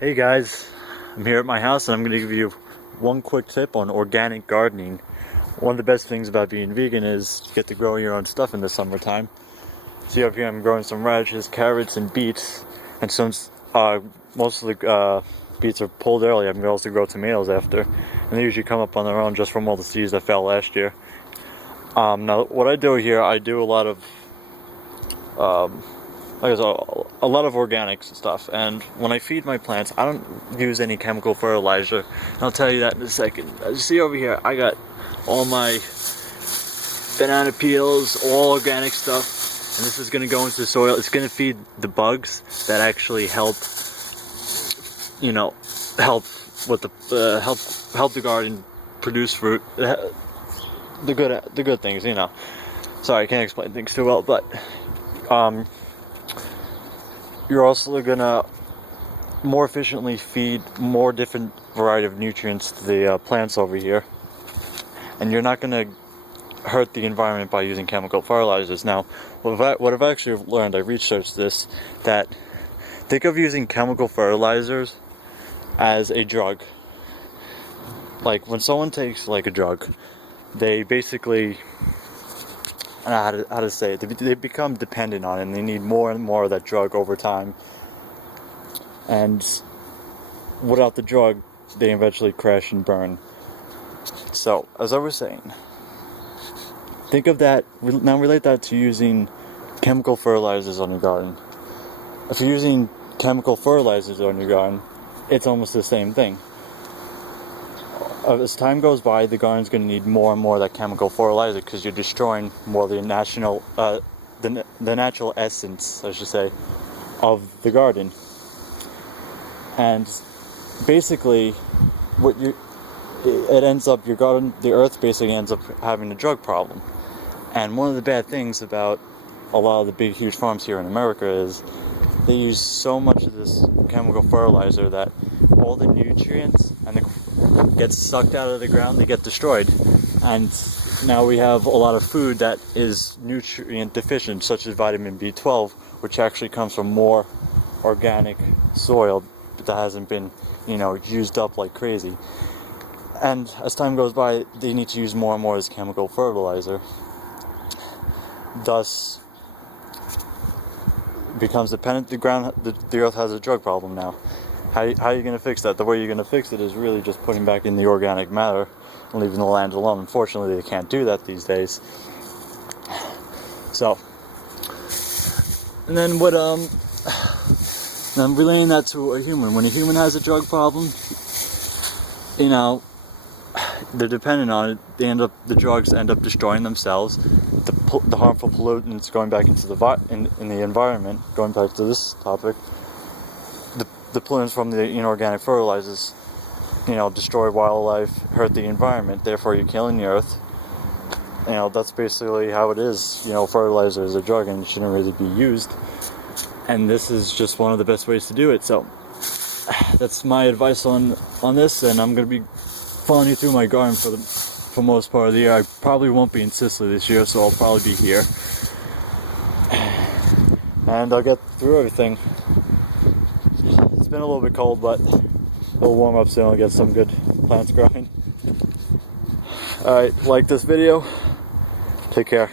Hey guys, I'm here at my house and I'm going to give you one quick tip on organic gardening. One of the best things about being vegan is you get to grow your own stuff in the summertime. See up here I'm growing some radishes, carrots, and beets, and since most of the beets are pulled early, I'm going to also grow tomatoes after, and they usually come up on their own just from all the seeds that fell last year. Now what I do here, I do a lot of a lot of organic stuff, and when I feed my plants, I don't use any chemical fertilizer. And I'll tell you that in a second. As you see over here, I got all my banana peels, all organic stuff, and this is going to go into the soil. It's going to feed the bugs that actually help with the help the garden produce fruit, the good things. Sorry, I can't explain things too well, but you're also gonna more efficiently feed more different variety of nutrients to the plants over here, and you're not gonna hurt the environment by using chemical fertilizers. Now, what I've actually learned, I researched this, that think of using chemical fertilizers as a drug. Like when someone takes like a drug, they basically, I don't know how to say it, they become dependent on it, and they need more and more of that drug over time. And without the drug, they eventually crash and burn. So, as I was saying, think of that, now relate that to using chemical fertilizers on your garden. If you're using chemical fertilizers on your garden, it's almost the same thing. As time goes by, the garden's going to need more and more of that chemical fertilizer because you're destroying more of the natural essence, I should say, of the garden. And basically, it ends up, your garden, the earth basically ends up having a drug problem. And one of the bad things about a lot of the big, huge farms here in America is they use so much of this chemical fertilizer that all the nutrients get sucked out of the ground, they get destroyed. And now we have a lot of food that is nutrient deficient, such as vitamin B12, which actually comes from more organic soil that hasn't been, used up like crazy. And as time goes by, they need to use more and more of this chemical fertilizer. Thus, becomes dependent. The earth has a drug problem now. How are you going to fix that? The way you're going to fix it is really just putting back in the organic matter and leaving the land alone. Unfortunately, they can't do that these days. So, and then I'm relaying that to a human. When a human has a drug problem, they're dependent on it. The drugs end up destroying themselves. The harmful pollutants going back into in the environment. Going back to this topic, the pollutants from the inorganic fertilizers, destroy wildlife, hurt the environment. Therefore, you're killing the earth. That's basically how it is. Fertilizer is a drug and it shouldn't really be used. And this is just one of the best ways to do it. So that's my advice on this. And I'm gonna be following you through my garden for most part of the year. I probably won't be in Sicily this year, so I'll probably be here. And I'll get through everything. It's been a little bit cold, but it'll warm up soon. I'll get some good plants growing. Alright, like this video. Take care.